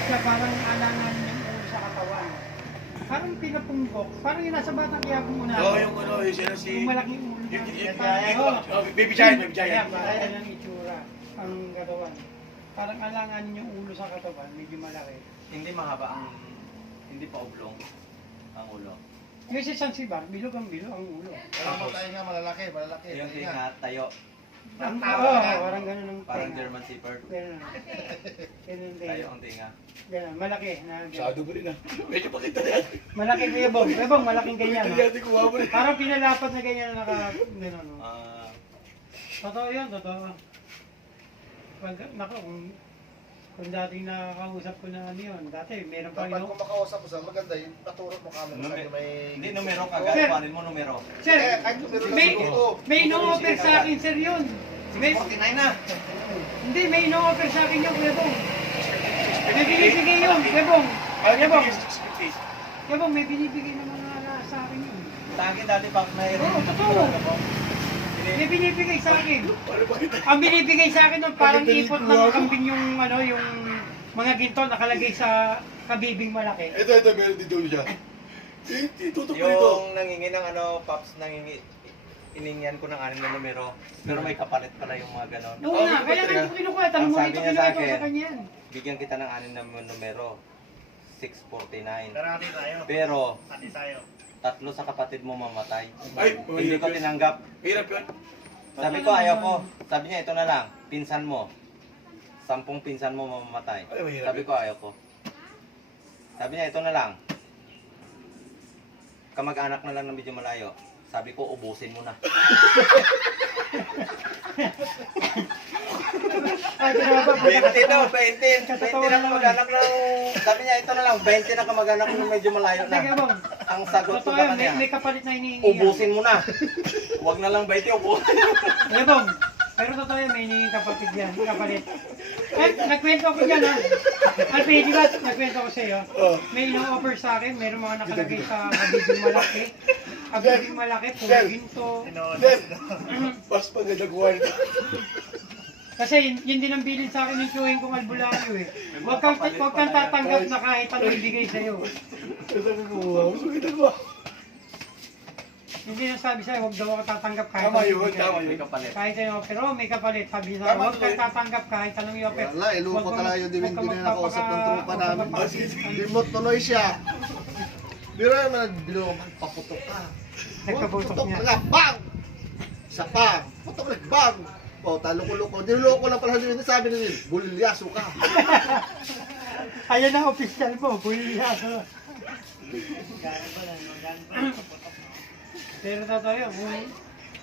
Siya parang alangan yung ulo sa katawan. Parang pinapunggok. Parang yung nasa Batang Quiapo muna. Oo, yung ano, yung sila si... Yung malaking ulo. Baby Giant, Baby Giant. Kaya ng itsura. Ang katawan. Parang alangan yung ulo sa katawan. Medyo malaki. Hindi mahaba ang... Hindi pa oblong ang ulo. Yung si Zanzibar, bilog ang ulo. Parang tayo nga malalaki. Yung tinga, tayo. Parang ganun ang Parang tenga. German Shepherd. Ganun. Ganun din. Tayo ang tinga. Ganun. Malaki. Na, Masyado mo rin ah. Medyo pakita na yan. malaki Kuya Bong. Kuya Bong, malaking ganyan. Pakita No? natin kuha mo rin. Parang pinalapat na ganyan na naka... Ganun. No? Totoo yun, totoo. Pag, naku, kung dating nakakausap ko na ano yun, dati meron pa Dapat rin. kung makausap mo sa maganda yun, paturo mo kami kung saan may... Hindi numero ka, Sir. kuhanin mo numero. Sir, kahit numero lang may, siguro. may no-offer sa akin, sir, yun. May, 49 na. hindi, may no-offer sa akin yung Kuya Bong. May binibigay yun, Kuya Bong. Kuya Bong, Kuya Bong, may binibigay na mga sa akin yun. Sa akin dati pag may... Oo, totoo. May binibigay sa akin. Ang binibigay sa akin nun, parang ipot ng kambing yung, ano, yung mga ginto nakalagay sa kabibing malaki. Ito, meron din doon siya. Tutok mo ito. Yung nangingi ng ano, Pops, iningyan ko ng 6 na numero. Pero may kapalit pala yung mga ganon. Oo nga, kaya nga ito kinukuha. Tanong mo Ang ito, sabi niya kinuha sa ito akin, sa kanya yan. Bigyan kita ng 6 na numero. 649. Karami tayo. Pero, Kati tayo. 3 sa kapatid mo mamatay. Ay, Hindi ko tinanggap. Hirap yun. Sabi ko, ayaw ko. Sabi niya, ito na lang. Pinsan mo. 10 pinsan mo mamamatay. Ay, mahirap Sabi yun. ko, ayaw ko. Sabi niya, ito na lang. Kamag-anak na lang ng medyo malayo. Sabi ko, ubusin mo na. Ay, tinawag 20 daw, 20. 20 na kamag-anak ng... Sabi niya, ito na lang, 20 na kamag-anak ng medyo malayo Sige, na. Bong. Ang sagot ko Totoo sa yun, kanya, may kapalit na hinihingi. ubusin mo na. Huwag na lang 20, ubusin. Sige, Bong. Pero totoo yun, may hinihing kapatid yan, kapalit. Eh, nagkwento ko dyan, ha? Alpi, di ba, nagkwento ko sa'yo. May ino-offer sa akin, meron mga nakalagay sa kabibing malaki. Kabibing malaki, puro ginto. Then, mas maganda kuha nito. Kasi yun din ang bilin sa akin ng chewing kong albularyo eh. Huwag kang tatanggap na kahit ano ibigay sa'yo. Ito na kuha. Mas maganda kuha. Hindi na sabi sa'yo, huwag daw ako tatanggap kahit Tama anong yun, ibigay. tama May yun. kapalit. Kahit ano, pero may kapalit. Sabi sa Tama huwag to kang eh. tatanggap kahit anong i-offer. Wala, iloko talaga yung hindi na nakausap ng trupa namin. Hindi mo tuloy siya. Biro naman, bilo ko, paputok ka. Nagpaputok Putok niya. ka, bang! Isa pa, putok ka, bang! O, taloko-loko. Niloko lang pala nila, sabi nila, bulilyaso ka. Ayan ang official mo, bulilyaso. Pero totoo yun,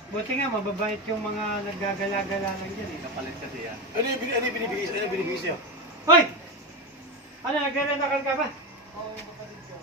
buti nga mababait yung mga naggagala-gala lang dyan eh. Kapalit kasi yan. Ano yung binibigay sa'yo? Hoy! Ano, nagre-rentakal ka ba?